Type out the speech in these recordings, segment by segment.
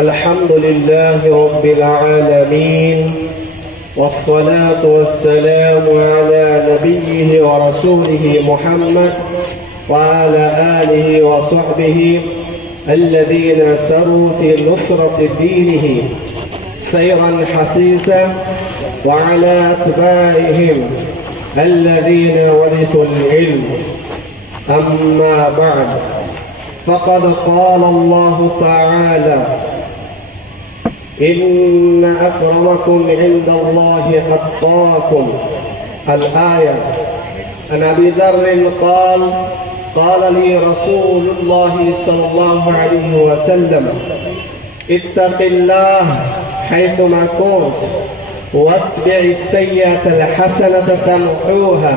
الحمد لله رب العالمين، والصلاة والسلام على نبيه ورسوله محمد وعلى آله وصحبه الذين سروا في نصرة دينه سيرا حسيسا، وعلى أتباعهم الذين ورثوا العلم. أما بعد، فقد قال الله تعالى: إن أكرمكم عند الله أتقاكم. الآية. عن أبي ذر قال لي رسول الله صلى الله عليه وسلم: اتق الله حيثما كنت، واتبع السيئة الحسنة تمحوها،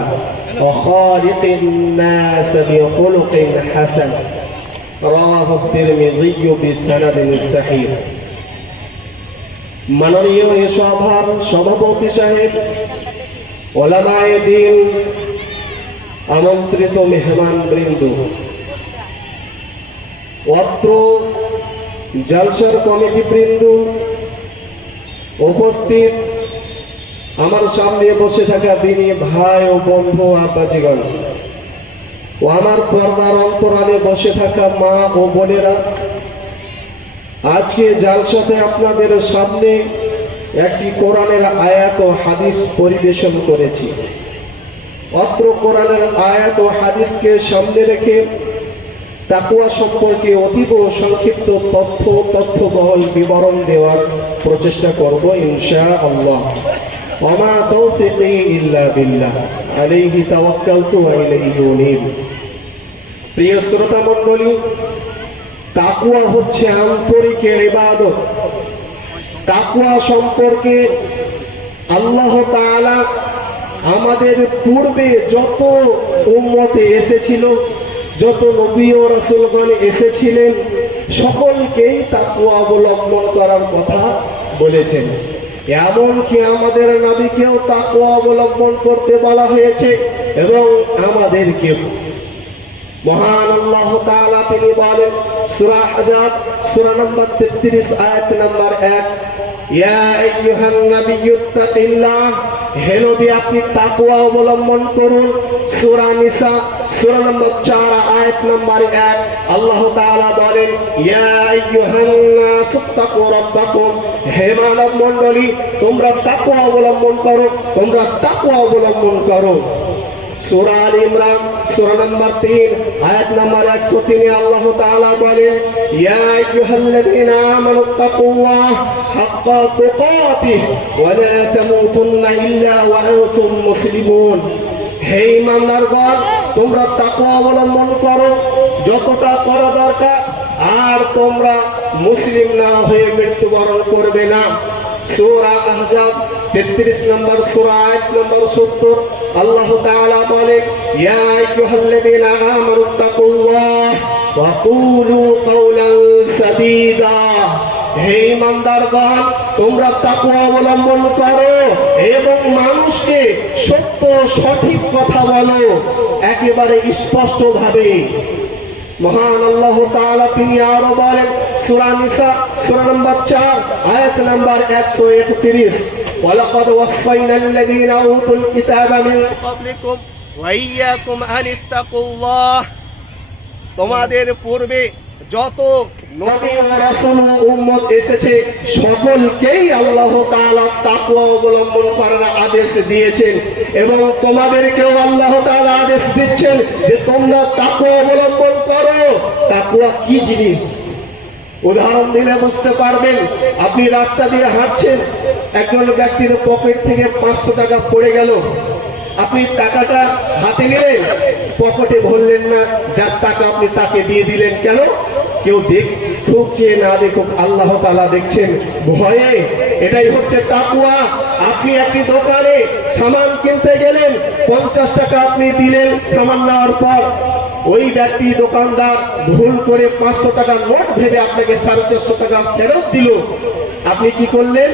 وخالق الناس بخلق حسن. رواه الترمذي بسند صحيح। মাননীয় এ সভার সভাপতি সাহেব, ওলামায়ে দ্বীন, আমন্ত্রিত মেহমান বৃন্দ, অত্র জলসার কমিটি বৃন্দ, উপস্থিত আমার সামনে বসে থাকা দিনী ভাই ও বন্ধু আব্বাজিগণ, ও আমার পর্দার অন্তরালে বসে থাকা মা ও বোনেরা, আজকে জালসাতে আপনাদের সামনে একটি কোরআনের আয়াত ও হাদিস পরিবেশন করেছি। অত্র কোরআনের আয়াত ও হাদিসকে সামনে রেখে তাকওয়া সম্পর্কে অতীব সংক্ষিপ্ত তথ্যবহুল বিবরণ দেওয়ার প্রচেষ্টা করব ইনশাআল্লাহ। ওমা তৌফিকি ইল্লা বিল্লাহ, আলাইহি তাওয়াক্কালতু ওয়া ইলাইহি উনীব। প্রিয় শ্রোতা মণ্ডলী, তাকওয়া হচ্ছে আন্তরিক ইবাদত। তাকওয়া সম্পর্কে আল্লাহ তাআলা আমাদের পূর্বে যত উম্মতে এসেছিল, যত নবী ও রাসূলগণ এসেছিলেন, সকলকেই তাকওয়া অবলম্বন করার কথা বলেছেন। এমনকি আমাদের নবীকেও তাকওয়া অবলম্বন করতে বলা হয়েছে এবং আমাদেরকেও। মহান আল্লাহ তাআলা তিনি বলেন সূরা আহজাব সূরা নম্বর 33 আয়াত নম্বর 1, ইয়া আইয়ুহান নাবিয়্যুত্তাকিল্লাহ, হে নবী আপনি তাকওয়া অবলম্বন করুন। সূরা নিসা সূরা নম্বর 4 আয়াত নম্বর 1 আল্লাহ তাআলা বলেন ইয়া আইয়ুহান নাসুত্তাকু রাব্বাকুম, হে মানব মণ্ডলী তোমরা তাকওয়া অবলম্বন করো, তোমরা তাকওয়া অবলম্বন করো। সূরা আল ইমরান সূরা নম্বর 3 আয়াত নম্বর 103 আল্লাহ তাআলা বলেন ইয়া আইয়ুহাল্লাযীনা আমানুত্তাকুল্লাহ হাক্কা তুকাতিহি ওয়া লা তামুতুন্না ইল্লা ওয়া আনতুম মুসলিমুন, হে ঈমানদারগণ তোমরা তাকওয়া অবলম্বন করো যতটা করা দরকার, আর তোমরা মুসলিম না হয়ে মৃত্যুবরণ করবে না। সূরা আহজাব 33 নম্বর সূরা আয়াত নম্বর 70 আল্লাহ তাআলা বলেন ইয়া আইয়ুহাল্লাযীনা আমানুত্তাকুল্লাহ ওয়া কুলু কাওলান সাদীদা, হে ঈমানদারগণ তোমরা তাকওয়া অবলম্বন করো এবং মানুষকে সত্য সঠিক কথা বলো একেবারে স্পষ্টভাবে। মহান আল্লাহ তাআলা তিনি আরো বলেন সূরা নিসা সূরা নম্বর 4 আয়াত নম্বর 131 ওয়ালাকাদ ওয়াসাইনাল্লাযীনা উতুল কিতাবা মিন ক্বাবলিকুম ওয়া ইয়্যাকুম আনিত্তাকুল্লাহ, তোমাদের পূর্বে যত নবী ও রাসূল ও উম্মত এসেছে সকলকেই আল্লাহ তাআলা তাকওয়া অবলম্বন করার আদেশ দিয়েছেন এবং তোমাদেরকেও আল্লাহ তাআলা আদেশ দিচ্ছেন যে তোমরা তাকওয়া অবলম্বন করো। তাকওয়া কি জিনিস উদাহরণ দিলে বুঝতে পারবেন। আপনি রাস্তা দিয়ে হাঁটছেন, একজন ব্যক্তির পকেট থেকে 500 টাকা পড়ে গেল, আপনি টাকাটা হাতে নিলেন, পকেটে ভরলেন না, যার টাকা আপনি তাকে দিয়ে দিলেন। কেন? কেউ দেখুক চেয়ে না দেখুক, আল্লাহ তাআলা দেখছেন ভয়ে। এটাই হচ্ছে তাকওয়া। আপনি একটি দোকানে সামান কিনতে গেলেন, 50 টাকা আপনি দিলেন, সামান নেওয়ার পর ওই ব্যক্তি দোকানদার ভুল করে 500 টাকার নোট ভেবে আপনাকে 450 টাকা ফেরত দিল। আপনি কি করলেন?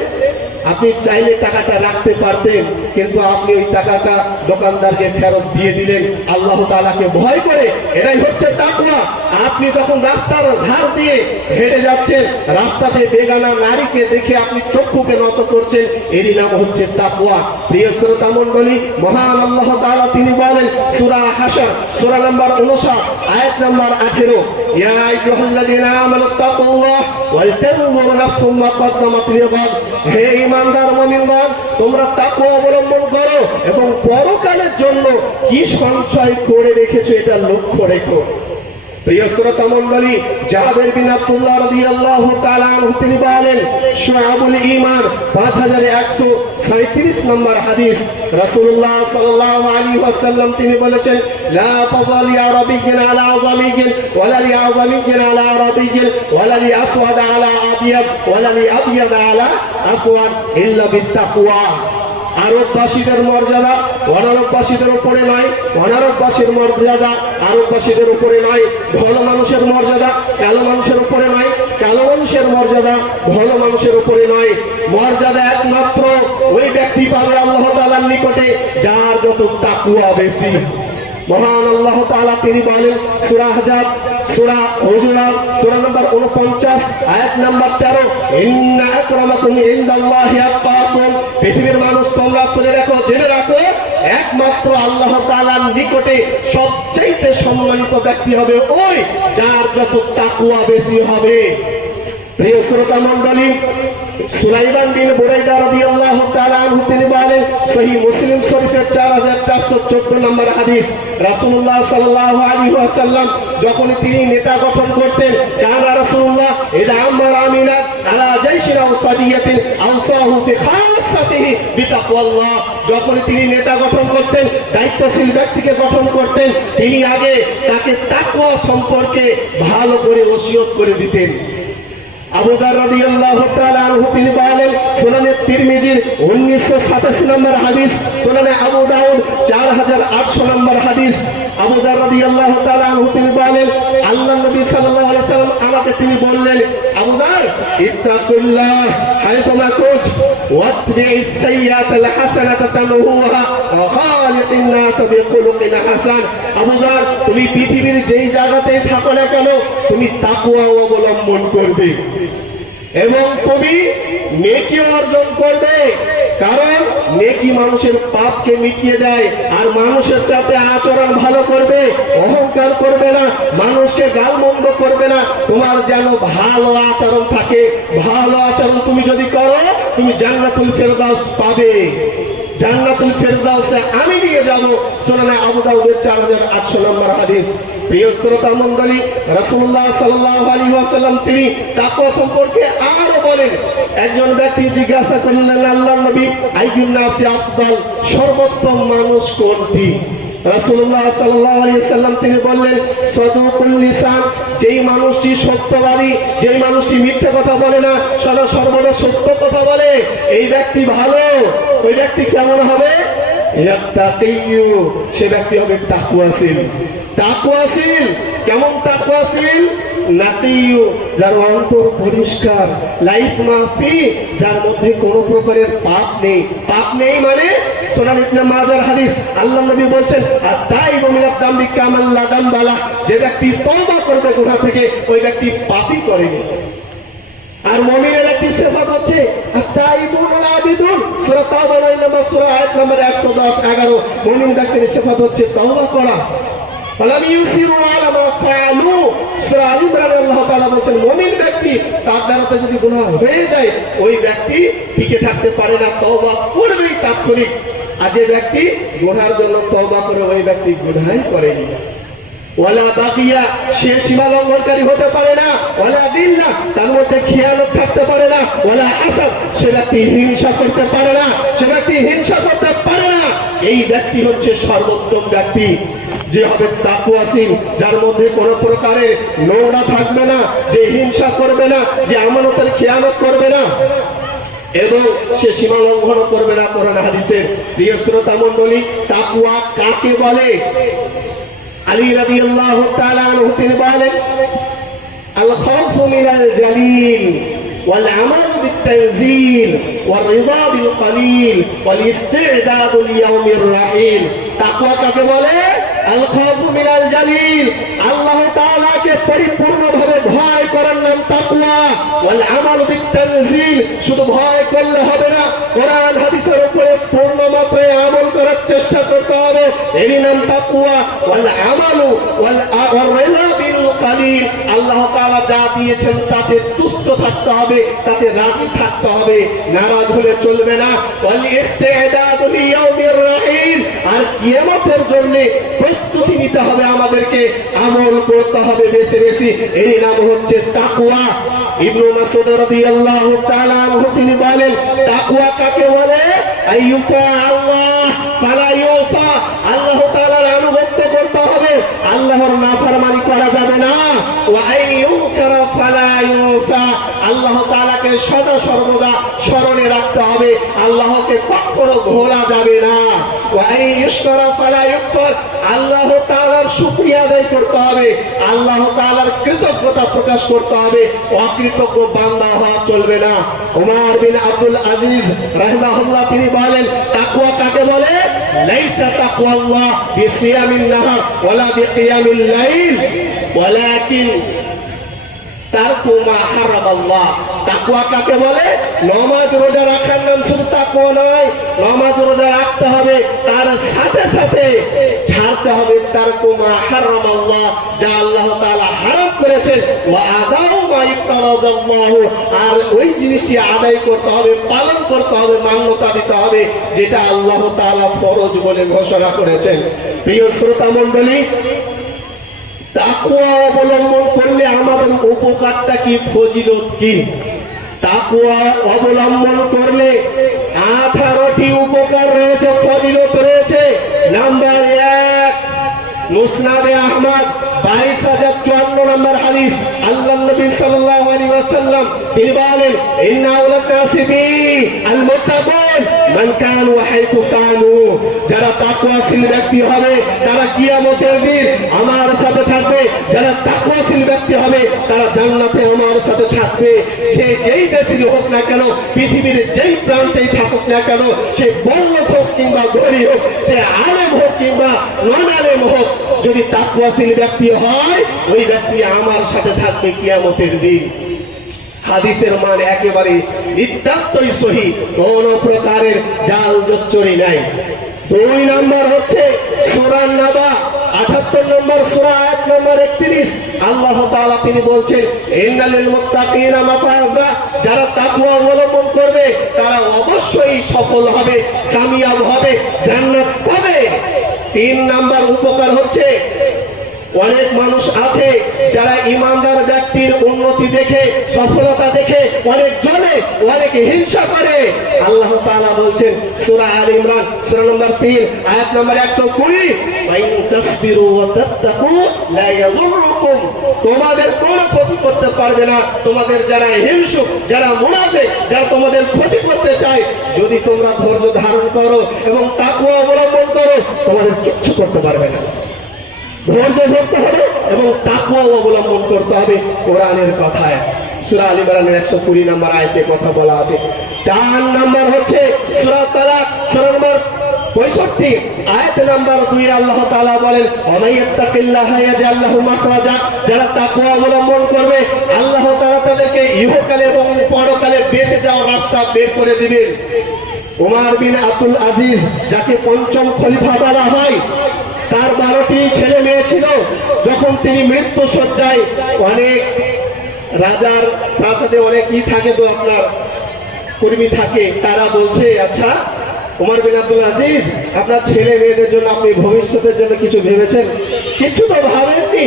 আপনি চাইলে টাকাটা রাখতে পারতেন, কিন্তু আপনি ওই টাকাটা দোকানদারকে ফেরত দিয়ে দিলেন আল্লাহ তাআলাকে ভয় করে। এটাই হচ্ছে তাকওয়া। আপনি যখন রাস্তার ধার দিয়ে হেঁটে যাচ্ছেন, রাস্তাতে বেগানা নারীকে দেখে আপনি চক্ষুকে নত করছেন, এরই নাম হচ্ছে তাকওয়া। প্রিয় শ্রোতা মণ্ডলী, মহান আল্লাহ তাআলা তিনি বলেন সূরা হাশর সূরা নাম্বার 59 আয়াত নাম্বার 18, ইয়া আইয়ুহাল্লাযীনা আমানু তাকুল্লাহ ওয়াল তানজুর নাফসুম মা কদ্দামাত লিগাদ। হে ঈমানদার মুমিনগণ, তোমরা তাকওয়া অবলম্বন করো এবং পরকালের জন্য কি সঞ্চয় করে রেখেছো এটা লক্ষ্য রেখো। প্রিয় শ্রোতা মণ্ডলী, জাবের বিন আব্দুল্লাহ রাদিয়াল্লাহু তাআলা আনহু তিনি বলেন শুআবুল ঈমান 5137 নম্বর হাদিস, রাসূলুল্লাহ সাল্লাল্লাহু আলাইহি ওয়াসাল্লাম তিনি বলেছেন লা ফাযাল লি আরাবিয়্যিন আলা আযামিয়্যিন ওয়ালা লি আযামিয়্যিন আলা আরাবিয়্যিন ওয়ালা লি আসওয়াদ আলা আবিয়াদ ওয়ালা লি আবিয়াদ আলা আসওয়াদ ইল্লা বিত্তাকওয়া। আরববাসীদের মর্যাদা অনারববাসীদের উপরে নয়, অনারববাসীর মর্যাদা আরববাসীদের উপরে নয়, ভালো মানুষের মর্যাদা কালো মানুষের উপরে নয়, কালো মানুষের মর্যাদা ভালো মানুষের উপরে নয়। মর্যাদা একমাত্র ওই ব্যক্তি পাবে আল্লাহ তাআলার নিকটে যার যত তাকওয়া বেশি। মহান আল্লাহ তাআলা তিনি বলেন সূরা আহজাব সূরা হুজুরাত সূরা নাম্বার 49 আয়াত নাম্বার 13, ইন্না আকরামাকুম ইনদাল্লাহি আতকাকুম। পৃথিবীর মানুষ তোমরা শুনে রাখো, জেনে রাখো, একমাত্র আল্লাহ তাআলার নিকটে সবচেয়ে সম্মানিত ব্যক্তি হবে ওই যার যত তাকওয়া বেশি হবে। প্রিয় শ্রোতা মণ্ডলী, সুলাইমান বিন বুরাইদা রাদিয়াল্লাহু তাআলা আনহু তিনি বলেন সহিহ মুসলিম শরীফের 4414 নম্বর হাদিস, রাসূলুল্লাহ সাল্লাল্লাহু আলাইহি ওয়াসাল্লাম যখন তিনি নেতা গঠন করতেন, কানা রাসূলুল্লাহ ইযা আমারা আমিনা আলা জাইশিন আও সাদিয়াতিন আওসাহু ফি খাসাতিহি বিতাকওয়াল্লাহ। যখন তিনি নেতা গঠন করতেন, দায়িত্বশীল ব্যক্তিকে গঠন করতেন, তিনি আগে তাকে তাকওয়া সম্পর্কে ভালো করে ওসিয়ত করে দিতেন। আবু যার রাদিয়াল্লাহু তাআলা আনহু তিনি বলেন সুনানে তিরমিজির 1987 নম্বর হাদিস, সুনানে আবু দাউদ 4800 নম্বর হাদিস, আবু যার রাদিয়াল্লাহু তাআলা আনহু তিনি বলেন আল্লাহর নবী সাল্লাল্লাহু আলাইহি সাল্লাম আমাকে তিনি বললেন, আবু যার ইত্তাকুল্লাহ হায়তুমা কুনত ওয়াতবি'is সাইয়্যাতাল হাসানাতা তামহুহা ওয়া খালিকিন নাস বিখুলুকিন হাসান। আবু যার, তুমি পৃথিবীর যেই জায়গাতেই থাকো না কেন, তুমি তাকওয়া অবলম্বন করবে এবং তুমি নেকি অর্জন করবে, কারণ নেকি মানুষের পাপকে মিটিয়ে দেয়। আর মানুষের সাথে আচরণ ভালো করবে, অহংকার করবে না, মানুষকে গালমন্দ করবে না, তোমার যেন ভালো আচরণ থাকে। ভালো আচরণ তুমি যদি করো, তুমি জান্নাতুল ফেরদাউস পাবে। জান্নাতুল ফেরদাউসে আমি নিয়ে যাব, সুনানে আবু দাউদের 4800 নম্বর হাদিস। প্রিয় শ্রোতা মণ্ডলী, রাসূলুল্লাহ সাল্লাল্লাহু আলাইহি ওয়াসাল্লাম তিনি তাকওয়া সম্পর্কে আরো বলেন। একজন ব্যক্তি জিজ্ঞাসা করলেন আল্লাহর নবী, আইয়ুন নাসি আফদাল, সর্বোত্তম মানুষ কোনটি? রাসূলুল্লাহ সাল্লাল্লাহু আলাইহি ওয়াসাল্লাম তিনি বললেন সাদুকুল লিসান, যেই মানুষটি সত্যবাদী, যেই মানুষটি মিথ্যে কথা বলে না, সদা সর্বদা সত্য কথা বলে, এই ব্যক্তি ভালো। ওই ব্যক্তি কেমন হবে? ইয়াত্তাকিয়ু, সে ব্যক্তি হবে তাকওয়াশীল। তাকওয়াশীল কেমন? তাকওয়াশীল নাকিয়ু, যার অন্তর পরিষ্কার, লাইফ মাফি, যার মধ্যে কোনো প্রকারের পাপ নেই। পাপ নেই মানে সুনান ইবনে মাজার হাদিস, আল্লাহর নবী বলছেন আত-তাইবু মিনাদ দামবি কামান লা দামবালা, যে ব্যক্তি তওবা করবে গুনাহ থেকে, ওই ব্যক্তি পাপই করেনি। আর মুমিনের একটি সিফাত হচ্ছে আত-তাইবুনাল আবিদুন, সূরা তাওবা 9 নম্বর সূরা আয়াত নম্বর 110 11। মুমিন ব্যক্তির সিফাত হচ্ছে তওবা করা। ফালাম ইউসিরু আলা মা ফাআলু, সূরা আল ইমরান আল্লাহ তাআলা বলেন মুমিন ব্যক্তি তার দ্বারা যদি গুনাহ হয়ে যায়, ওই ব্যক্তি টিকে থাকতে পারে না, তওবা করবেই তাৎক্ষণিক। আর যে ব্যক্তি গুনাহের জন্য তওবা করে, ওই ব্যক্তি গুনাহই করেনি। ওয়ালা বাগিয়া, সে সীমা লঙ্ঘনকারী হতে পারে না। ওয়ালা দিল্লা, তার মধ্যে খেয়ানত থাকতে পারে না। ওয়ালা হাসাদ, সে ব্যক্তি হিংসা করতে পারে না, সে ব্যক্তি হিংসা করতে পারে না। এই ব্যক্তি হচ্ছে সর্বোত্তম ব্যক্তি, যে হবে তাকওয়াশীল, যার মধ্যে কোনো প্রকারের নোংরা থাকবে না, যে হিংসা করবে না, যে আমানতের খেয়ানত করবে না এবং সে সীমা লঙ্ঘন করবে না। কোরআন হাদিসের প্রিয় শ্রোতা মণ্ডলী, তাকওয়া কাকে বলে? আলী রাদিয়াল্লাহু তাআলা আনহু তিনি বলেন আল খাউফু মিনাল জালিল, والعمل بالتنزيل والرضا بالقليل والاستعداد ليوم الرحيل তাকওয়া কাকে বলে আল খাউফু মিনাল জালিল আল্লাহ তাআলাকে পরিপূর্ণভাবে ভয় করার নাম তাকওয়া ওয়াল আমালু বিত-তানজিল শুধু ভয় করলে হবে না কোরআন হাদিসের উপরে পূর্ণ মাত্রায় আমল করার চেষ্টা করতে হবে এরই নাম তাকওয়া ওয়াল আমালু ওয়াল রিযা বিল কালিল আল্লাহ তাআলা যা দিয়েছেন তাতে তুষ্ট থাকতে হবে তাতে রাজি থাকতে হবে নারাজ হলে চলবে না ওয়াল ইস্তি'দাদু লিয়াউমির রাহিল আর কিয়ামতের জন্য প্রস্তুতি নিতে হবে আমাদেরকে আমল করতে হবে বেশি বেশি এর নাম হচ্ছে তাকওয়া ইবনে মাসউদ রাদিয়াল্লাহু তাআলা আনহু তিনি বলেন তাকওয়া কাকে বলে আইয়ুতা আল্লাহ ফালা ইউসা আল্লাহ তাআলার আনুগত্য করতে হবে আল্লাহর নাফরমানি করা যাবে না ওয়া আইয়ুকারা ফালা ইউসা আল্লাহ তাআলাকে সদা সর্বদা স্মরণে রাখতে হবে আল্লাহকে কখনো ভোলা যাবে না ওয়া আইয়ুশকারা ফালা ইউকফার আল্লাহ তাআলার শুকরিয়া আদায় করতে হবে আল্লাহ তাআলার কৃতজ্ঞতা প্রকাশ করতে হবে অকৃতজ্ঞ বান্দা হওয়া চলবে না ওমর বিন আব্দুল আজিজ রাহিমাহুল্লাহ তিনি বলেন তাকওয়া কাকে বলে লাইসা তাকওয়াল্লাহ বিসিয়ামিন নাহার ওয়ালা বিকিয়ামিল লাইল ওয়ালাকিন তারকু মা হারামাল্লাহ তাকওয়া কাকে বলে নামাজ রোজা রাখার নাম শুধু তাকওয়া নয় নামাজ রোজা রাখতে হবে তার সাথে সাথে ছাড়তে হবে তারকু মা হারামাল্লাহ যা আল্লাহ তাআলা হারাম করেছেন ওয়া আদাউ মা ইফতারাদাল্লাহু আর ওই জিনিসটি আদায় করতে হবে পালন করতে হবে মান্যতা দিতে হবে যেটা আল্লাহ তাআলা ফরজ বলে ঘোষণা করেছেন প্রিয় শ্রোতা মণ্ডলী তাকওয়া অবলম্বন করলে আমাদের উপকারটা কি ফজিলত কি তাকওয়া অবলম্বন করলে 18টি উপকার রয়েছে ফজিলত রয়েছে নাম্বার 1 মুসনাদে আহমদ 22054 নম্বর হাদিস আল্লাহ নবী সাল্লাল্লাহু আলাইহি ওয়াসাল্লাম তিনি বলেন ইন্না আউলান নাসি বি আল মুত্তাকুন মান কানু হাইতু কানু যারা তাকওয়াশীল ব্যক্তি হবে তারা কিয়ামতের দিন আমার সাথে থাকবে যারা তাকওয়াশীল ব্যক্তি হবে তারা জান্নাতে আমার সাথে থাকবে সে যেই দেশেরই হোক না কেন পৃথিবীর যেই প্রান্তেই থাকুক না কেন সে বড়লোক হোক কিংবা গরীব হোক সে আলেম হোক কিংবা নন আলেম হোক যদি তাকওয়াশীল ব্যক্তি হয় ওই ব্যক্তি আমার সাথে থাকবে কিয়ামতের দিন হাদিসের মান একেবারে নিতান্তই সহি কোন প্রকারের জাল জচ্চরি নাই 2 নাম্বার হচ্ছে সূরা নাবা 78 নম্বর সূরা আয়াত নম্বর 31 আল্লাহ তাআলা তিনি বলছেন ইন্নালিল মুত্তাকিনা মাফাজা যারা তাকওয়া অবলম্বন করবে তারা অবশ্যই সফল হবে কামিয়াব হবে জান্নাত পাবে 3 নাম্বার উপকার হচ্ছে অনেক মানুষ আছে যারা ঈমানদার ব্যক্তির উন্নতি দেখে সফলতা দেখে অনেক জ্বলে অনেক হিংসা করে আল্লাহ তাআলা বলছেন সূরা আলে ইমরান সূরা নম্বর 3 আয়াত নম্বর 120 ওয়া ইন তাসবিরু ওয়া তাত্তাকু লা ইয়াদুররুকুম তোমাদের কোনো ক্ষতি করতে পারবে না তোমাদের যারা হিংসুক যারা মুনাফিক যারা তোমাদের ক্ষতি করতে চায় যদি তোমরা ধৈর্য ধারণ করো এবং তাকওয়া অবলম্বন করো তোমাদের কিচ্ছু করতে পারবে না ধৈর্য ধরতে হবে এবং তাকওয়া অবলম্বন করতে হবে কোরআনের কথায় সূরা আলে ইমরানের 120 নম্বর আয়াতে কথা বলা আছে 4 নাম্বার হচ্ছে সূরা তালাক সূরা নম্বর 65 আয়াত নাম্বার 2 আল্লাহ তাআলা বলেন ওয়ামাইয়াত্তাকিল্লাহা ইয়াজআল লাহু মাখরাজা যারা তাকওয়া অবলম্বন করবে আল্লাহ তাআলা তাদেরকে ইহকালে এবং পরকালে বেঁচে যাওয়ার রাস্তা বের করে দিবেন ওমর বিন আব্দুল আজিজ যাকে পঞ্চম খলিফা বলা হয় তার 12টি ছেলে মেয়ে ছিল যখন তিনি মৃত্যু শয্যায় অনেক রাজার প্রাসাদে অনেক থাকে তো আপনার কর্মী থাকে তারা বলছে আচ্ছা ওমর বিন আব্দুল আজিজ আপনার ছেলে মেয়েদের জন্য আপনি ভবিষ্যতের জন্য কিছু ভেবেছেন কিছু তো ভাবেননি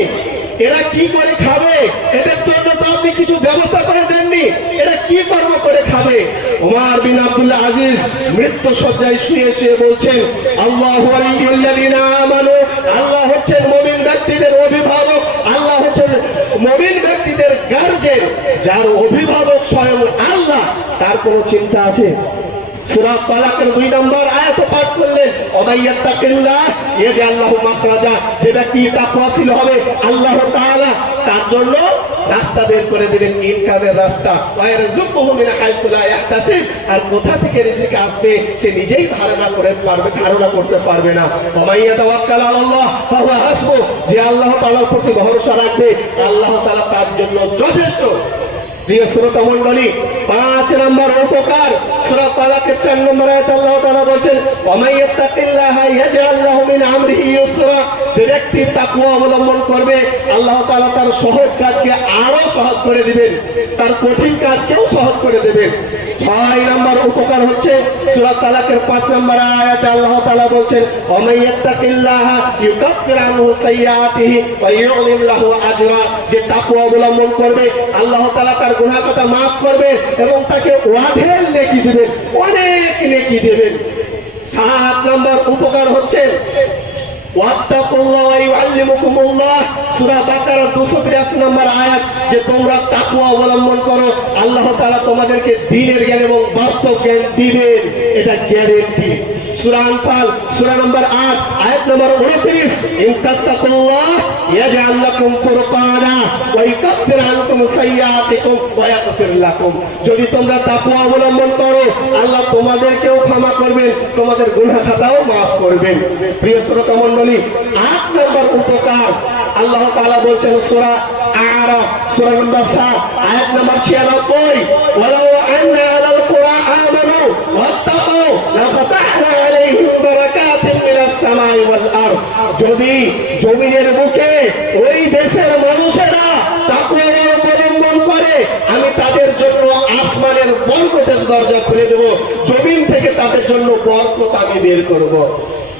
এরা কি করে খাবে এদের জন্য তো আপনি কিছু ব্যবস্থা করে দেননি এরা কি কর্ম করে খাবে ওমর বিন আব্দুল আজিজ মৃত্যু শয্যায় শুয়ে শুয়ে বলছেন আল্লাহু ওয়ালিয়ুল্লাযিনা আমানু আল্লাহ হচ্ছেন মুমিন ব্যক্তিদের অভিভাবক আল্লাহ হচ্ছেন মুমিন ব্যক্তিদের গার্জিয়ান যার অভিভাবক স্বয়ং আল্লাহ তার কোনো চিন্তা আছে সূরা তালাকের 2 নম্বর আয়াত পাঠ করলেন, ওমাইয়াত্তাকিল্লাহ ইয়াজআল লাহু মাখরাজা, যে ব্যক্তি তাকওয়াশীল হবে আল্লাহ তাআলা তার জন্য রাস্তা বের করে দিবেন, ইনকামের রাস্তা। ওয়ায়ারযুকুহু মিন হাইসু লা ইয়াহতাসিব, আর কোথা থেকে রিজিক আসবে সে নিজেই ধারণা করতে পারবে না। ওমাইয়াতাওয়াক্কাল আলাল্লাহ ফাহুয়া হাসবুহ, যে আল্লাহ তাআলার প্রতি ভরসা রাখবে আল্লাহ তাআলা তার জন্য যথেষ্ট। প্রিয় শ্রোতা মণ্ডলী, 5 নম্বর উপকার সূরা তালাকের 4 নম্বর আয়াতে আল্লাহ তাআলা বলেন, ওয়ামাইয়াত্তাকিল্লাহা ইয়াজআল লাহু মিন আমরিহি ইউসরা, যে ব্যক্তি তাকওয়া অবলম্বন করবে আল্লাহ তাআলা তার সহজ কাজকে আরো সহজ করে দিবেন, তার কঠিন কাজকেও সহজ করে দিবেন। 6 নম্বর উপকার হচ্ছে সূরা তালাকের 5 নম্বর আয়াতে আল্লাহ তাআলা বলেন, ওয়ামাইয়াত্তাকিল্লাহা ইউকাফির আনহু সাইয়্যাতিহি ওয়া ইউ'লিম লাহু আজরা, যে তাকওয়া অবলম্বন করবে আল্লাহ তাআলা তার গুনাহ খাতা maaf করবে এবং তাকে ওয়াঢের নেকি দিবেন, অনেক নেকি দিবেন। 7 নম্বর উপকার হচ্ছে ওয়াত্তাকুল্লাহ ওয়া ইউআল্লিমুকুমুল্লাহ, সূরা বাকারা 282 নম্বর আয়াত, যে তোমরা তাকওয়া অবলম্বন করো আল্লাহ তাআলা তোমাদেরকে দ্বীনের জ্ঞান এবং বাস্তব জ্ঞান দিবেন, এটা গ্যারান্টি। সূরা আনফাল সূরা নম্বর 8 আয়াত নম্বর 29, ইন তাত্তাকুল্লাহ ইয়াজআল লাকুম ফুরকানা ওয়া ইউকাফির আনকুম সাইয়্যাতিকুম ওয়া ইয়াগফির লাকুম, যদি তোমরা তাকওয়া অবলম্বন করো আল্লাহ তোমাদেরকেও ক্ষমা করবেন, তোমাদের গুনাহ খাতাও maaf করবেন। প্রিয় শ্রোতা মণ্ডলী, 8 নম্বর উপকার আল্লাহ তাআলা বলেন সূরা আরাফ সূরা নম্বর 7 আয়াত নম্বর 96, ওয়ালাউ আন্না আলাল কুরআ আমানু ওয়াত্তাকু লাফাতাহনা আলাইহিম বারাকাতিন মিনাস সামাই ওয়াল আরদ, যদি জমিনের বুকে ওই দেশের মানুষেরা তাকওয়া অবলম্বন করে আমি তাদের জন্য আসমানের বরকতের দরজা খুলে দেব, জমিন থেকে তাদের জন্য বরকত আমি বের করব।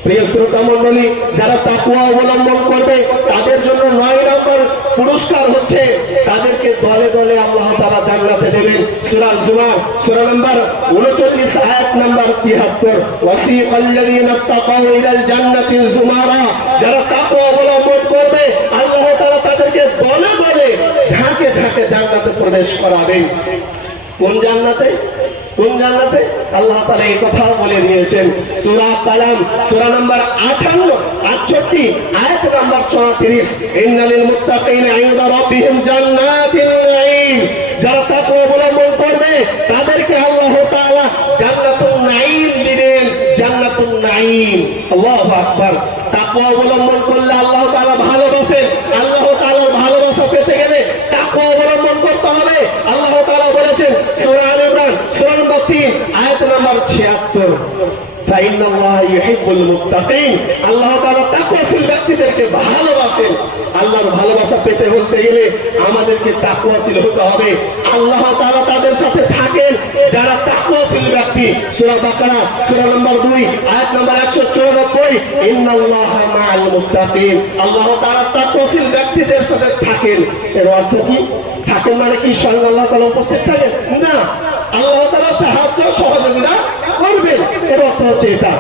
প্রিয় শ্রোতা মণ্ডলী, যারা তাকওয়া অবলম্বন করবে তাদের জন্য 9 নম্বর পুরস্কার হচ্ছে তাদেরকে দলে দলে আল্লাহ তাআলা জান্নাতে দেবেন। সূরা জুমার সূরা নম্বর 39 আয়াত নম্বর 73, ওয়াসিকাল্লাযীনা তাকাউ ইলাল জান্নাতি যুমারা, যারা তাকওয়া অবলম্বন করবে আল্লাহ তাআলা তাদেরকে দলে দলে ঝাঁকে ঝাঁকে জান্নাতে প্রবেশ করাবেন। কোন জান্নাতে? কোন জান্নাতে? আল্লাহ তাআলা এই কথা বলে দিয়েছেন সূরা কালাম সূরা নাম্বার 68 আয়াত নাম্বার 34, ইন্নালিল মুত্তাকিনা ইনদা রাব্বিহিম জান্নাতিন নাঈম, যারা তাকওয়া অবলম্বন করবে তাদেরকে আল্লাহ তাআলা জান্নাতুন নাঈম দিবেন, জান্নাতুন নাঈম। আল্লাহু আকবার। তাকওয়া অবলম্বন করলে আল্লাহ তাআলা ভালোবাসেন, আল্লাহ তাআলার ভালোবাসা পেতে গেলে তাকওয়া অবলম্বন করতে হবে। আল্লাহ তাআলা বলেছেন সূরা আল ইমরান সূরা নম্বর 3 আয়াত নম্বর 76, ফাইন্নাল্লাহা ইউহিব্বুল মুত্তাকিন, আল্লাহ তাআলা তাকওয়াশীল ব্যক্তিদেরকে ভালোবাসেন। আল্লাহর ভালোবাসা পেতে বলতে গেলে আমাদেরকে তাকওয়াশীল হতে হবে। আল্লাহ তাআলা তাদের সাথে থাকেন যারা তাকওয়াশীল ব্যক্তি। সূরা বাকারা সূরা নম্বর 2 আয়াত নম্বর 194, ইন্নাল্লাহা মাআল মুত্তাকিন, আল্লাহ তাআলা তাকওয়াশীল ব্যক্তিদের সাথে থাকেন। এর অর্থ কি? থাকেন মানে কি স্বয়ং আল্লাহ তাআলা উপস্থিত থাকেন? না, আল্লাহ তাআলা সাহায্য সহযোগিতা করবেন, এর অর্থ হচ্ছে এটা।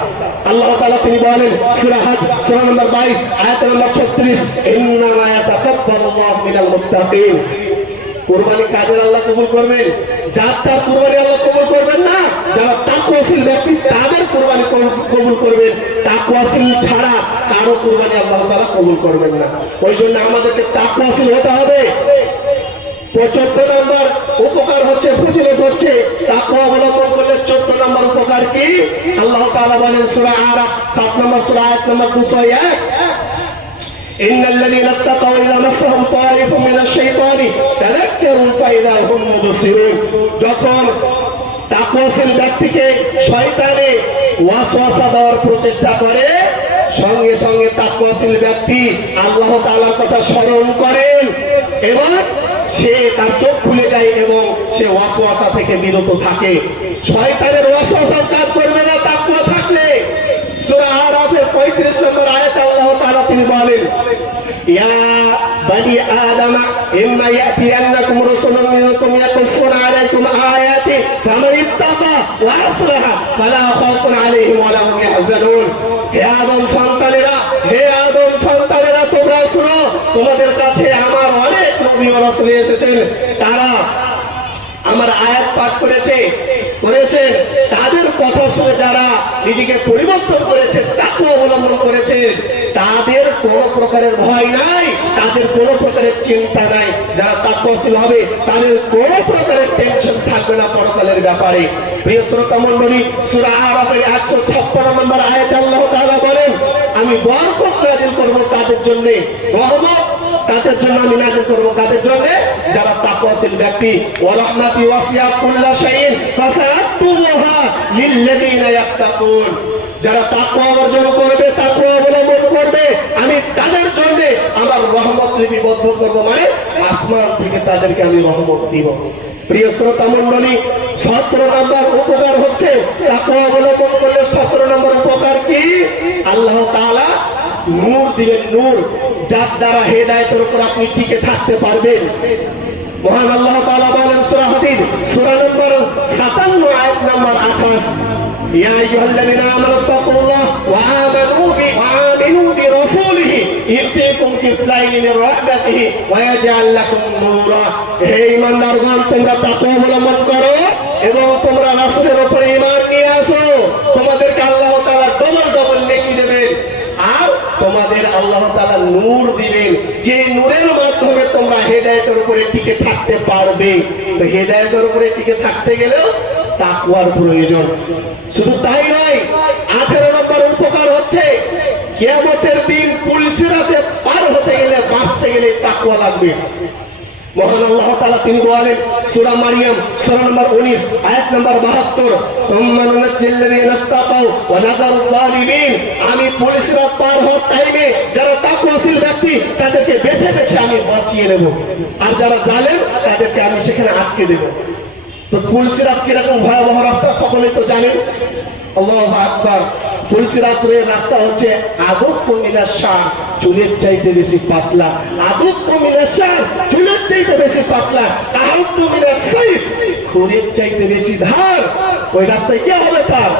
আল্লাহ তাআলা তিনি বলেন সূরা হজ সূরা নম্বর 22 আয়াত নম্বর 36, ইন্নামা ইয়াতাকাব্বালুল্লাহু মিনাল মুত্তাকিন, কুরবানি কাদের আল্লাহ কবুল করবেন? যার তার কুরবানি আল্লাহ কবুল করবেন না, যারা তাকওয়াশীল ব্যক্তি তাদের কুরবানি কবুল করবেন, তাকওয়াশীল ছাড়া কারো কুরবানি আল্লাহ তাআলা কবুল করবেন না। ওই জন্য আমাদেরকে তাকওয়াশীল হতে হবে। 14 নম্বর উপকার হচ্ছে, ফজিলত হচ্ছে তাকওয়া অবলম্বন করলে 14 নম্বর উপকার কি? আল্লাহ তাআলা বলেন সূরা আরাফ 7 নম্বর সূরা আয়াত নম্বর 201, ইন্নাল্লাযীনা তাকাউ ইযা মাসসাহুম তায়িফুম মিনাশ শাইতানি তাযাক্কারু ফাইযা হুম মুবসিরুন, যখন তাকওয়াশীল ব্যক্তিকে শয়তানে ওয়াসওয়াসা দেওয়ার প্রচেষ্টা করে সঙ্গে সঙ্গে তাকওয়াশীল ব্যক্তি আল্লাহ তাআলার কথা স্মরণ করেন এবং সে তার চোখ খুলে যায় এবং সে ওয়াসওয়াসা থেকে বিরত থাকে। শয়তানের ওয়াসওয়াসা কাজ করবে না তাকওয়া থাকলে। সূরা আরাফের 35 নম্বর আয়াতে আল্লাহ তাআলা তিনি বলেন, ইয়া বানি আদম ইম্মা ইয়াতিয়ান্নাকুম রাসূলুম মিনকুম ইয়াকুসুনা আলাইকুম আয়াতি ফামান ইত্তাকা ওয়া আসলাহা ফালা খাউফুন আলাইহিম ওয়া লা হুম ইয়াহজানুন, হে আদম সন্তানেরা, হে আদম সন্তানেরা, তোমরা শুনো, তোমাদের কাছে আমার অনেক নবী ও রাসূল এসেছেন, তারা আমার আয়াত পাঠ করেছেন, তাদের কথা বছরে যারা নিজেকে পরিবর্তন করেছে, তাকওয়া অবলম্বন করেছে, তাদের কোনো প্রকারের ভয় নাই, তাদের কোনো প্রকারের চিন্তা নাই। যারা তাকওয়াশীল হবে তাদের কোনো প্রকারের টেনশন থাকবে না পরকালের ব্যাপারে। প্রিয় শ্রোতা মণ্ডলী, সূরা আরাফের 156 নম্বর আয়াতে আল্লাহ তাআলা বলেন, আমি বরকত নাযিল করব তাদের জন্য, রহমত তাদের জন্য আমি নাযিল করব, কাদের জন্য? যারা তাকওয়াশীল ব্যক্তি। ওয়া রাহমাতি ওয়াসিআত কুল্লা শাইইন ফাসাআতুহা লিল্লাযিনা ইয়াত্তাকুন। যারা তাকওয়া অর্জন করবে, তাকওয়া অবলম্বন করবে, আমি তাদের জন্য আমার রহমত লিপিবদ্ধ করব, মানে আসমান থেকে তাদেরকে আমি রহমত দিব। প্রিয় শ্রোতা মণ্ডলী, 17 নম্বর উপকার হচ্ছে তাকওয়া অবলম্বন করলে 17 নম্বর উপকার কি? আল্লাহ তাআলা নূর দিবেন, নূর, যার দ্বারা হেদায়েতের উপর আপনি টিকে থাকতে পারবেন। মহান আল্লাহ তাআলা বলেন সূরা হাদীদ সূরা নম্বর 57 আয়াত নম্বর 28, ইয়া আইয়ুহাল্লাযীনা আমানু তাকুল্লাহ ওয়া আমানু বিরাসূলিহি ইউতিকুম কিফলাইনি মির রাহমাতিহি ওয়া ইয়াজআল লাকুম নূরা। হে ঈমানদারগণ, তোমরা তাকওয়া অবলম্বন করো এবং তোমরা রাসূলের উপরে ঈমান নিয়ে আসো, তোমাদেরকে আল্লাহ তাআলা ডবল নেকি দেবেন, আর তোমাদের আল্লাহ তাআলা নূর দিবেন, যে নূরের মাধ্যমে তোমরা হেদায়েতের উপরে টিকে থাকতে পারবে। তো হেদায়েতের উপরে টিকে থাকতে গেলেও তাকওয়ার প্রয়োজন। শুধু তাই নয়, 18 নম্বর উপকার হচ্ছে কিয়ামতের দিন পুলিশের হাতে পার হতে গেলে, বাঁচতে গেলে তাকওয়া লাগবে। মহান আল্লাহ তাআলা তিনি বলেন সূরা মারিয়াম সূরা নম্বর 19 আয়াত নম্বর 72, সুম্মা নুনাজ্জিল্লাযীনা তাকাউ ওয়া নাযারু যালিমিন। আমি পুলিশের পার হওয়ার টাইমে যারা তাকওয়াশীল ব্যক্তি তাদেরকে বেছে বেছে আমি বাঁচিয়ে নেব, আর যারা জালেম তাদেরকে আমি সেখানে আটকে দেব। তো পুলিশের কিরকম ভয়াবহ রাস্তা সকলেই তো জানেন। আল্লাহু আকবার। পুলিশের রাস্তা হচ্ছে আদক্য মিনাশ শার, চুলের চাইতে বেশি পাতলা। আদক্য মিনাশ শার, চুলের চাইতে বেশি পাতলা। আহদ্দু মিনাস সাইফ, খুরের চাইতে বেশি ধার। ওই রাস্তায় কে হবে পার?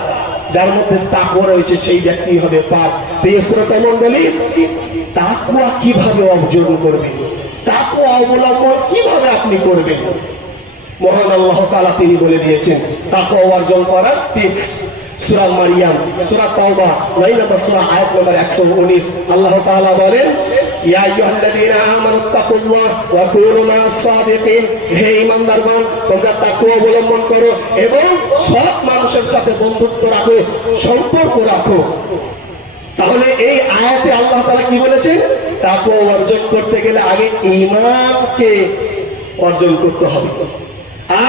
যার মধ্যে তাকওয়া রয়েছে সেই ব্যক্তি হবে পার। প্রিয় শ্রোতা মণ্ডলী, তাকওয়া কিভাবে অর্জন করবেন, তাকওয়া অবলম্বন কিভাবে আপনি করবেন? মহান আল্লাহ তাআলা তিনি বলে দিয়েছেন তাকওয়া অর্জন করার টিপস। সূরা মারিয়াম সূরা তাওবা 9 নম্বর সূরা আয়াত নম্বর 119 আল্লাহ তাআলা বলেন, ইয়া আইয়ুহাল্লাযীনা আমানু তাকুল্লাহ ওয়া কুনু মা'আস সাদিকিন। হে ঈমানদারগণ, তোমরা তাকওয়া অবলম্বন করো এবং সৎ মানুষের সাথে বন্ধুত্ব রাখো, সম্পর্ক রাখো। তাহলে এই আয়াতে আল্লাহ তাআলা কি বলেছেন? তাকওয়া অর্জন করতে গেলে আগে ঈমানকে অর্জন করতে হবে,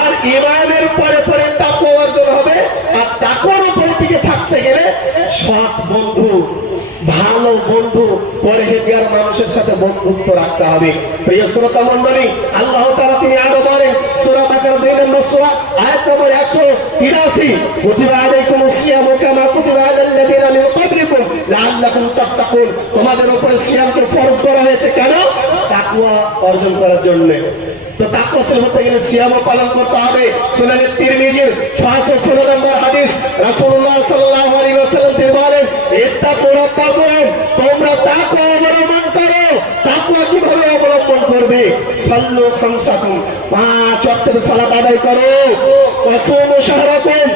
আর ঈমানের পরে পরে তাকওয়া অর্জন হবে। আর তাকওয়ার উপরে টিকে থাকতে গেলে সৎ বন্ধু, ভালো বন্ধু, পরহেজগার মানুষের সাথে বন্ধুত্ব রাখতে হবে। প্রিয় শ্রোতা মণ্ডলী, আল্লাহ তাআলা তিনি আরো বলেন সূরা বাকারা 2 নম্বর সূরা আয়াত নম্বর 183, কুতিবা আলাইকুমুস সিয়ামু কামা কুতিবা আলাল্লাযীনা মিন ক্বাবলিকুম লাআল্লাকুম তাত্তাকুন। তোমাদের উপরে সিয়ামকে ফরজ করা হয়েছে কেন? তাকওয়া অর্জন করার জন্য। তো তাকওয়াশীল হতে গেলে সিয়ামও পালন করতে হবে। সুনান তিরমিজির 616 নম্বর হাদিস, রাসূলুল্লাহ সাল্লাল্লাহু আলাইহি ওয়াসাল্লাম তিনি বলেন, ইত্তাকু রাব্বাকুম, তোমরা তাকওয়া অবলম্বন করো। তাকওয়া কিভাবে অবলম্বন করবে? সাল্লু খামসাকুম, 5 ওয়াক্তের সালাত আদায় করো। ওয়াসুমু শাহরাকুম,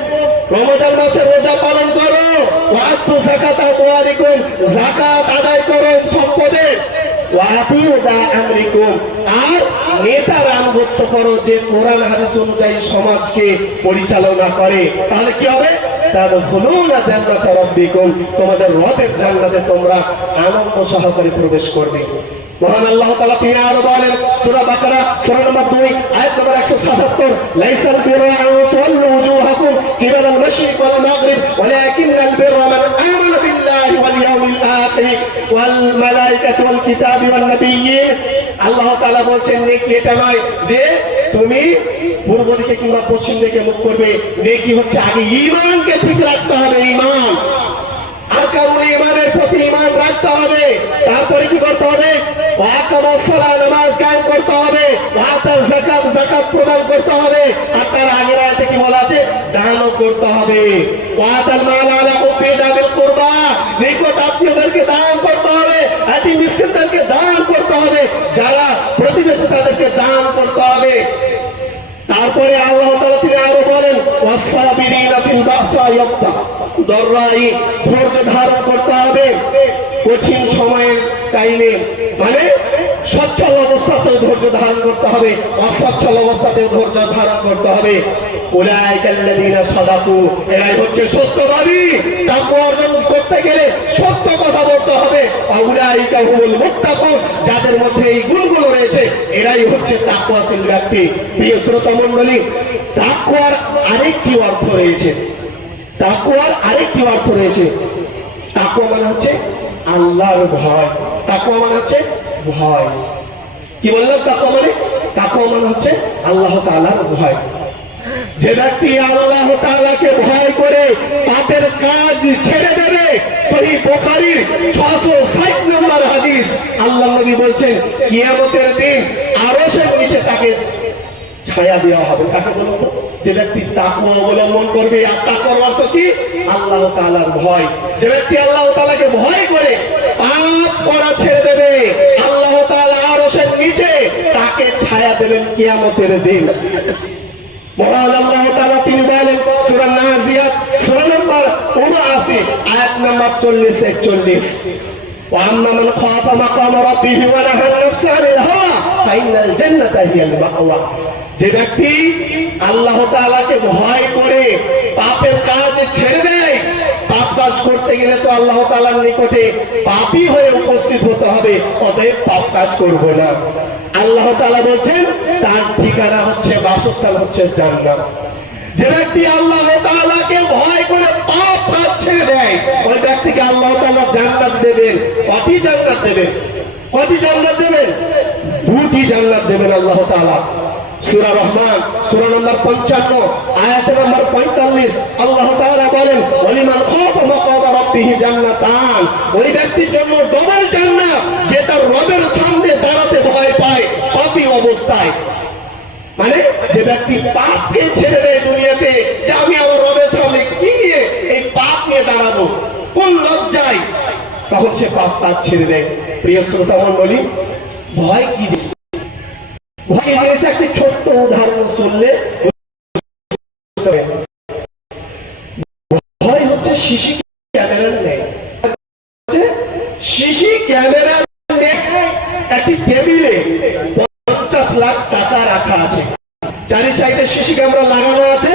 রমজান মাসের রোজা পালন করো। ওয়াতু যাকাতা আমওয়ালিকুম, যাকাত আদায় করো সম্পদের। ওয়াতিউ দা আমরিকুম, আর নেতার আনুগত্য করো যে কোরআন হাদিস অনুযায়ী সমাজকে পরিচালনা করে। তাহলে কি হবে? তাদখুলুনা জান্নাতা রাব্বিকুম, তোমাদের রবের জান্নাতে তোমরা আনন্দ সহকারে প্রবেশ করবে। মহান আল্লাহ তাআলা তিনি আরো বলেন সূরা বাকারা সূরা নম্বর 2 আয়াত নম্বর 177, লাইসাল বিররা আন তুওয়াল্লু ওয়ুজুহাকুম কিবালাল মাশরিক ওয়াল মাগরিব ওয়ালাকিন্নাল বিররা মান আমানা বিল্লাহি ওয়াল ইয়াউমিল আখির ওয়াল মালাইকাতি ওয়াল কিতাবি ওয়ান নাবিয়্যিন। আল্লাহ তাআলা বলছেন নেকি এটা নয় যে তুমি পূর্ব দিকে কিংবা পশ্চিম দিকে মুখ করবে। নেকি হচ্ছে আগে ঈমানকে ঠিক রাখতে হবে, ঈমান, আর কারণে ঈমানের প্রতি ঈমান রাখতে হবে। তারপরে কি করতে হবে? ওয়াকামাস সালাত, নামাজ কায়েম করতে হবে। ওয়াতাজ যাকাত, যাকাত প্রদান করতে হবে। আর তার আগের আয়াতে কি বলা আছে? দানও করতে হবে। ওয়াতাল মাল আলা হুব্বি যাবিল কুরবা, নিকট আত্মীয়দেরকে দান করতে হবে। এতিম মিসকিনদেরকে দান করতে হবে। যারা প্রতিবেশী তাদেরকে দান করতে হবে। তারপরে আল্লাহ তাআলা তিনি আরো বলেন বলেন ওয়াসাবিরিনা ফিল বাসাই ওয়াদ-দাররাই, ধৈর্য ধারণ করতে হবে কঠিন সময়ের টাইমে, মানে সচ্ছল অবস্থাতেও ধৈর্য ধারণ করতে হবে, অসচ্ছল অবস্থাতেও ধৈর্য ধারণ করতে হবে। উলাইকাল্লাযীনা সাদাকু, এরাই হচ্ছে সত্যবাদী। তাকওয়া অর্জন করতে গেলে সত্য কথা বলতে হবে। উলাইকা হুমুল মুত্তাকুন, যাদের মধ্যে এই গুণগুলো রয়েছে এরাই হচ্ছে তাকওয়াশীল ব্যক্তি। প্রিয় শ্রোতা মণ্ডলী, তাকওয়ার আরেকটি অর্থ রয়েছে। তাকওয়ার আরেকটি অর্থ রয়েছে। তাকওয়া মানে হচ্ছে আল্লাহর ভয়। তাকওয়া মানে হচ্ছে ভয়। কি বললাম? তাকওয়া মানে হচ্ছে আল্লাহ তাআলার ভয়। যে ব্যক্তি আল্লাহ তাআলাকে ভয় করে পাপের কাজ ছেড়ে দেবে, সহিহ বুখারীর 660 নম্বর হাদিস, আল্লাহ নবী বলছেন কিয়ামতের দিন আরশের নিচে তাকে ছায়া দেওয়া হবে। কাকে বলুন তো? যে ব্যক্তি তাকওয়া অবলম্বন করবে। আর তাকওয়ার অর্থ কি? আল্লাহ তাআলার ভয়। যে ব্যক্তি আল্লাহ তাআলাকে ভয় করে পাপ করা ছেড়ে দেবে, আল্লাহ তাআলা আরশের নিচে তাকে ছায়া দেবেন কিয়ামতের দিন। মহান আল্লাহ তাআলা তিনি বলেন সূরা নাজিয়াত সূরা নম্বর 79 আয়াত নম্বর 40-41, وَأَمَّا مَنْ خَافَ مَقَامَ رَبِّهِ وَنَهَى النَّفْسَ عَنِ الْهَوَى فَإِنَّ الْجَنَّةَ هِيَ الْمَأْوَى। যে ব্যক্তি আল্লাহ তাআলাকে ভয় করে পাপের কাজ ছেড়ে দেয়, পাপ কাজ করতে গেলে তো আল্লাহ তাআলার নিকটে পাপী হয়ে উপস্থিত হতে হবে, অতএব পাপ কাজ করব না। আল্লাহ তাআলা বলছেন তার ঠিকানা হচ্ছে, বাসস্থান হচ্ছে জান্নাত। যে ব্যক্তি আল্লাহ তাআলাকে ভয় করে পাপ কাজ ছেড়ে দেয়, ওই ব্যক্তিকে আল্লাহ তাআলা জান্নাত দেবেন। কয়টি জান্নাত দেবেন? কয়টি জান্নাত দেবেন? দুটি জান্নাত দেবেন আল্লাহ তাআলা। সূরা রহমান সূরা নম্বর 55 আয়াত নম্বর 45 আল্লাহ তাআলা বলেন ওয়ালিমান খাফা মাকাম রাব্বিহি জান্নাতান, ওই ব্যক্তির জন্য ডবল জান্নাত যে তার রবের সামনে দাঁড়াতে ভয় পায় পাপী অবস্থায়। মানে যে ব্যক্তি পাপকে ছেড়ে দেয় দুনিয়াতে, যে আমি আমার রবের সামনে কি নিয়ে এই পাপ নিয়ে দাঁড়াবো, কোন লজ্জায়, তখন সে পাপ কাজ ছেড়ে দেয়। প্রিয় শ্রোতা মণ্ডলী, ভয় কি জিনিস? ভয় জিনিস একটি ছোট্ট উদাহরণ শুনলে, ভয় হচ্ছে সিসি ক্যামেরার নেই। সিসি ক্যামেরার একটি টেবিলে 50 লাখ টাকা রাখা আছে, চারি সাইডে সিসি ক্যামেরা লাগানো আছে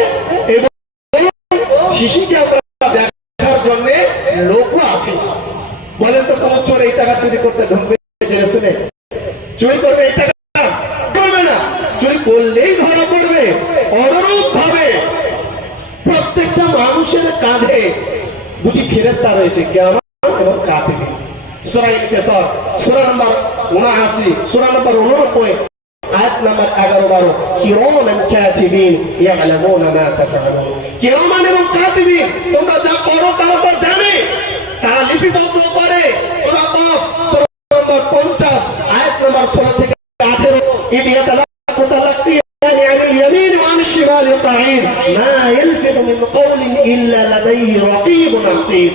এবং সিসি ক্যামেরা দেখার জন্য লোকও আছে। বলেন তো কোন চোর এই টাকা চুরি করতে ঢুকবে জেনে শুনে? চুরি করবে এই টাকা? করবে না। চুরি করলেই ধরা পড়বে। অনুরূপ ভাবে প্রত্যেকটা মানুষের কাঁধে দুটি ফেরেশতা রয়েছে, কিয়ামত এবং কাতিব। সূরা ইনফিতার সূরা নম্বর 79 সূরা নম্বর 89 আয়াত নম্বর 11-12 কিরামান কাতিবিন ইয়ালামুনা মা তাফআলুন। কিরামান এবং কাতিবিন, তোমরা যা করো তারা তো জানে, তারা লিপিবদ্ধ করে। সূরা কাফ সূরা নম্বর 50 আয়াত নম্বর 16 থেকে 18 ইদিয়া মুতালাক্কিয়ান আনিল ইয়ামিন ওয়া আনিশ শিমালি কাঈদ মা ইয়ালফিযু মিন কওলিন ইল্লা লাদাইহি রাকীবুন আতীদ।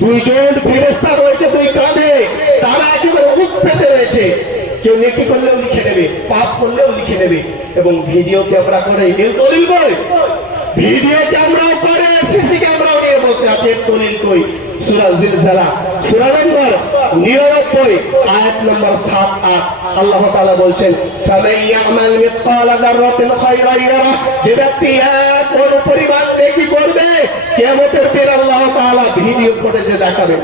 দুইজন ফেরেশতা রয়েছে দুই কাঁধে, তারা একেবারে মুখ পেতে রয়েছে। কেউ নেকি করলেও লিখে নেবে, পাপ করলেও লিখে নেবে। এবং ভিডিও ক্যামেরা করে এর দলিল কই? ভিডিও ক্যামেরাও করে, সিসি ক্যামেরাও নিয়ে বসে আছে। এর দলিল কই? সূরা জিলজালা সূরা নম্বর 99 আয়াত নম্বর 7-8 আল্লাহ তাআলা বলছেন ফামান ইয়ামাল মিসকালা যাররাতিন খায়রান ইয়ারা, যে ব্যক্তি এক পরিমাণ নেকি করবে কিয়ামতের দিন আল্লাহ তাআলা ভিডিও ফুটেজে দেখাবেন।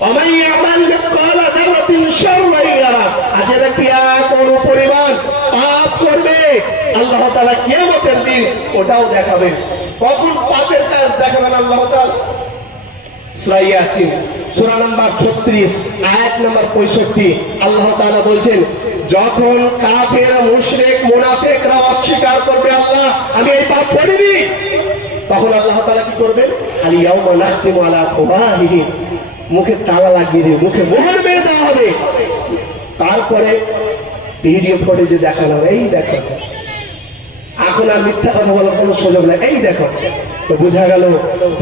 ওয়ামান ইয়ামাল মিসকালা যাররাতিন শাররান ইয়ারা, আর যে ব্যক্তি এক পরিমাণ পাপ করবে আল্লাহ তাআলা কিয়ামতের দিন ওটাও দেখাবেন। কখন পাপের কাজ দেখাবেন আল্লাহ তাআলা? সূরা ইয়াসিন সূরা নাম্বার 36 আয়াত নাম্বার 65 আল্লাহ তাআলা বলছেন যখন কাফের মুশরিক মুনাফিকরা অস্বীকার করবে আল্লাহ আমি এই পাপ করিনি, তখন আল্লাহ তাআলা কি করবেন? আল ইয়াউমা নাখতিমু আলা আফওয়াহিহিম, মুখে তালা লাগিয়ে দিয়ে মুখে মোহর মেরে দেওয়া হবে। তারপরে ভিডিও ফুটেজে দেখানো হবে, এই দেখো, এখন আর মিথ্যা কথা বলার কোনো সুযোগ নেই, এই দেখো। তো বোঝা গেল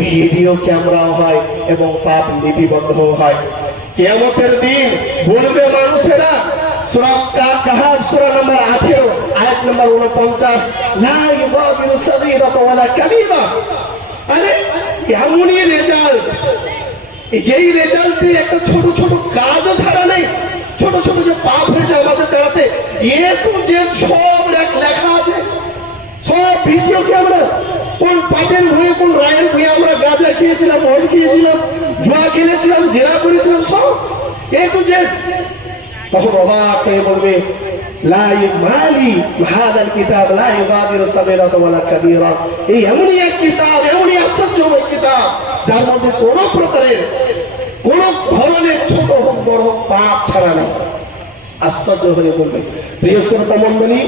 ভিডিও ক্যামেরাও হয় এবং পাপ লিপিবদ্ধ হয়। কিয়ামতের দিন বলবে মানুষেরা সূরা কাহফ সূরা নম্বর 18 আয়াত নম্বর 49, লা ইউগাদিরু সাগীরাতান ওয়ালা কাবীরা। আরে এমনই রেজাল্ট, যেই রেজাল্টে একটা ছোট ছোট কাজও ছাড়া নেই, ছোট ছোট যে পাপ হয়েছে আমাদের দ্বারাতে একটু যে সব লেখা আছে, সব ভিডিও ক্যামেরা, কোন পাটের ভুঁয়ে কোন রায়ের ভুঁয়ে আমরা গাঁজা খেয়েছিলাম, মদ খেয়েছিলাম, জুয়া খেলেছিলাম, জেরা করেছিলাম, সব একটু যে। তখন অবাক হয়ে বলবে লা মালি হাদাল কিতাব লা ইউগাদিরু সাগীরাতান ওয়ালা কাবীরা। এই এমনই এক কিতাব, এমনই আশ্চর্যময় কিতাব যার মধ্যে কোনো প্রকারের কোন ধরনের ছোট হোক বড় হোক পাপ ছাড়া নেই। আশ্চর্য হয়ে বলবে। প্রিয় শ্রোতা মণ্ডলী,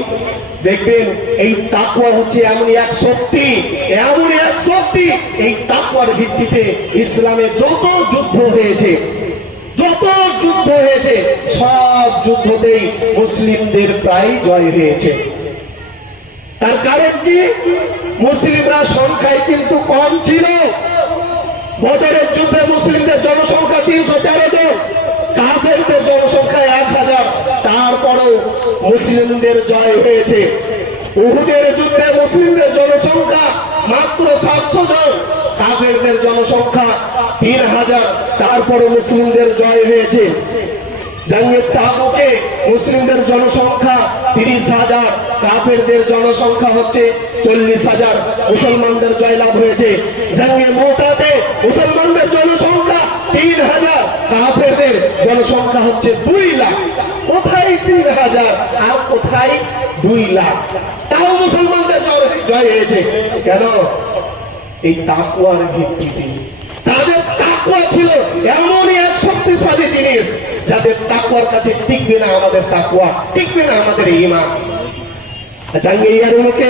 দেখবেন এই তাকওয়া হচ্ছে এমনই এক শক্তি, এমন এক শক্তি, এই তাকওয়ার ভিত্তিতে ইসলামে যত যুদ্ধ হয়েছে, যত যুদ্ধ হয়েছে, সব যুদ্ধতেই মুসলিমদের প্রায় জয় হয়েছে। তার কারণ কি? মুসলিমরা সংখ্যায় কিন্তু কম ছিল। বদরের যুদ্ধে মুসলিমদের জনসংখ্যা 313 জন, কাফেরদের জনসংখ্যা 1000, তারপরেও মুসলিমদের জয় হয়েছে। উহুদের যুদ্ধে মুসলিমদের জনসংখ্যা মাত্র 700 জন, কাফেরদের জনসংখ্যা 3000, তারপরে মুসলিমদের জয় হয়েছে। জঙ্গে তাবুকে মুসলিমদের জনসংখ্যা 30,000, কাফেরদের জনসংখ্যা হচ্ছে 40,000, মুসলমানদের জয়লাভ হয়েছে। জঙ্গে মুতাতে মুসলমানদের জনসংখ্যা 3000, কাফেরদের জনসংখ্যা হচ্ছে 2 লাখ। কোথায় 3000 আর কোথায় 2 লাখ? তাও মুসলমানদের জয় হয়েছে কেন? এই তাকওয়ার ভিত্তিতে। তাদের তাকওয়া ছিল এমনই এক শক্তিশালী জিনিস, যাদের তাকওয়ার কাছে টিকবে না আমাদের তাকওয়া, টিকবে না আমাদের ঈমান। জাঙ্গে ইয়ারমুকে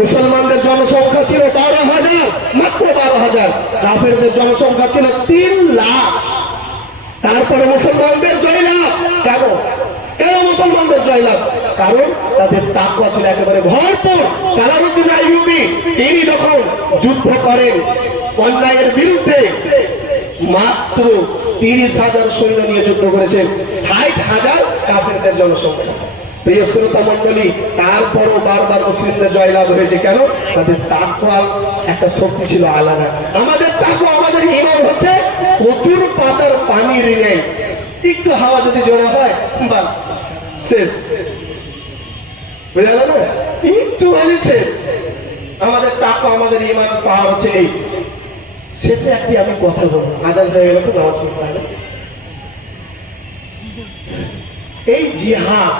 মুসলমানদের জনসংখ্যা ছিল 12,000, মাত্র 12,000, কাফেরদের জনসংখ্যা ছিল 3 লাখ। তারপরে মুসলমানদের জয়লাভ। কেন? কেন মুসলমানদের জয়লাভ? কারণ তাদের তাকওয়া ছিল একেবারে ভরপুর। সালামউদ্দিন আইয়ুবী তিনি যখন যুদ্ধ করেন অন্যায়ের বিরুদ্ধে, মাত্র 30,000 সৈন্য নিয়ে যুদ্ধ করেছেন, 60,000 কাফেরদের জনসংখ্যা। প্রিয় শ্রোতা মণ্ডলী, তারপরও বারবার মুসলিমদের জয়লাভ হয়েছে কেন? তাদের তাকওয়ার একটা শক্তি ছিল আলাদা। আমাদের তাকওয়া, আমাদের ঈমান হচ্ছে প্রচুর পাতার পানির নেই, একটু হাওয়া যদি জোড়া হয় বাস শেষ, বুঝা গেল না? একটু হলে শেষ। আমাদের তাকওয়া, আমাদের ঈমান পাওয়ার হচ্ছে এই। শেষে একটি আমি কথা বলবো, আজান হয়ে গেল তো নামাজ পড়তে হবে। এই জিহাদ,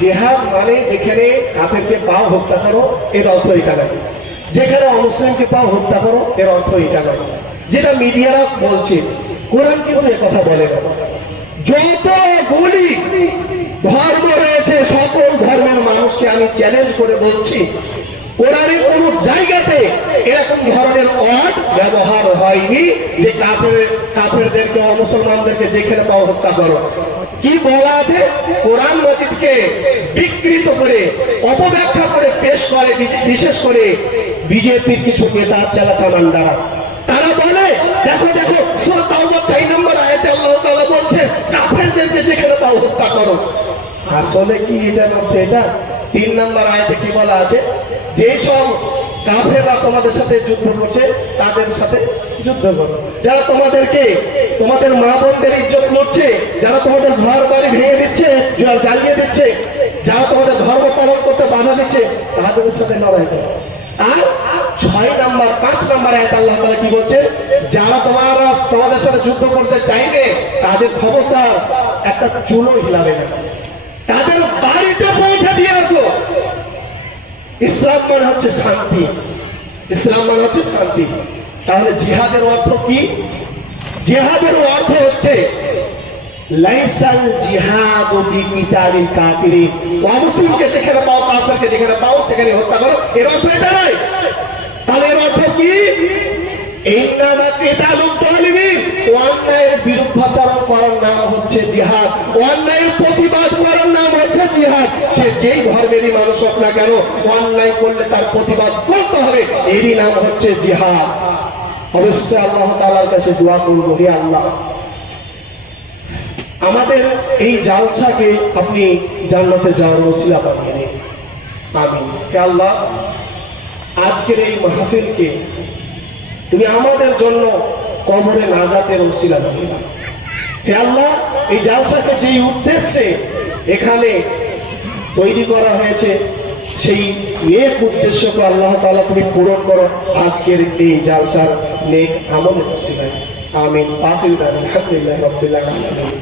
জিহাদ মানে যেখানে কাফেরকে পাও হত্যা করো, এর অর্থ এটা নয়। যেখানে অমুসলিমকে পাও হত্যা করো, এর অর্থ এটা নয়। যেটা মিডিয়ারা বলছে, কোরআন কিন্তু এ কথা বলে না। যতগুলি ধর্ম রয়েছে, সকল ধর্মের মানুষকে আমি চ্যালেঞ্জ করে বলছি, কোরআনের কোন জায়গাতে এরকম ধরনের ওয়ার্ড ব্যবহার হয়নি যে কাফেরদেরকে, মুসলমানদেরকে যেখানে পাও হত্যা করো। কি বলা আছে? কোরআন মাজিদকে বিকৃত করে, অপব্যাখ্যা করে পেশ করে বিশেষ করে বিজেপির কিছু নেতা চালাচামান্ডারা। তারা বলে দেখো দেখো সূরা তাওবা 4 নম্বর আয়াতে আল্লাহ তাআলা বলছে কাফেরদেরকে যেখানে পাও হত্যা করো। আসলে কি এটা অর্থ? এটা 3 নম্বর আয়াতে কি বলা আছে? যেসব কাফেররা তোমাদের সাথে যুদ্ধ করছে তাদের সাথে যুদ্ধ করো। যারা তোমাদেরকে, তোমাদের মা বোনদের ইজ্জত লুটছে, যারা তোমাদের ঘর বাড়ি ভেঙে দিচ্ছে, জ্বালিয়ে দিচ্ছে, যারা তোমাদের ধর্ম পালন করতে বাধা দিচ্ছে, তাদের সাথে লড়াই করো। আর 6 নম্বর 5 নম্বর আয়াত আল্লাহ তাআলা কি বলছে? যারা তোমাদের সাথে যুদ্ধ করতে চাইবে তাদের খবরদার একটা চুলো হিলাবে না, তাদের বাড়িতে পৌঁছে দিয়ে আসো। ইসলাম মানে হচ্ছে শান্তি, ইসলাম মানে হচ্ছে শান্তি। তাহলে জিহাদের অর্থ কি? জিহাদের অর্থ হচ্ছে লাইসাল জিহাদু বিকিতালিল কাফিরিন, অমুসলিমকে যেখানে পাও, কাফেরকে যেখানে পাও সেখানে হত্যা করো, এর অর্থ এটা নয়। তাহলে এর অর্থ কি? ইন্নামা কিতালুত তালিবিন, অন্যায়ের বিরুদ্ধাচরণ করার নাম হচ্ছে জিহাদ, অন্যায়ের প্রতিবাদ করার নাম হচ্ছে জিহাদ। সে যেই ধর্মেরই মানুষ হোক না কেন, অন্যায় করলে তার প্রতিবাদ করতে হবে, এরই নাম হচ্ছে জিহাদ। অবশ্যই আল্লাহ তাআলার কাছে দোয়া করব, হে আল্লাহ আমাদের এই জালসাকে আপনি জান্নাতে যাওয়ার ওসিলা বানিয়ে দিন, আমিন। হে আল্লাহ, আজকের এই মাহফিলকে তুমি আমাদের জন্য কবরে নাজাতের ওসিলা বানিয়ে দাও। হে আল্লাহ, এই জালসাকে যেই উদ্দেশ্যে এখানে তৈরি করা হয়েছে সেই নেক উদ্দেশ্যকে আল্লাহ তাআলা তুমি পূরণ করো আজকের এই জালসার নেক আমলের ওসিলায়, আমিন। আখির দাওয়ানা আলহামদুলিল্লাহি রাব্বিল আলামিন।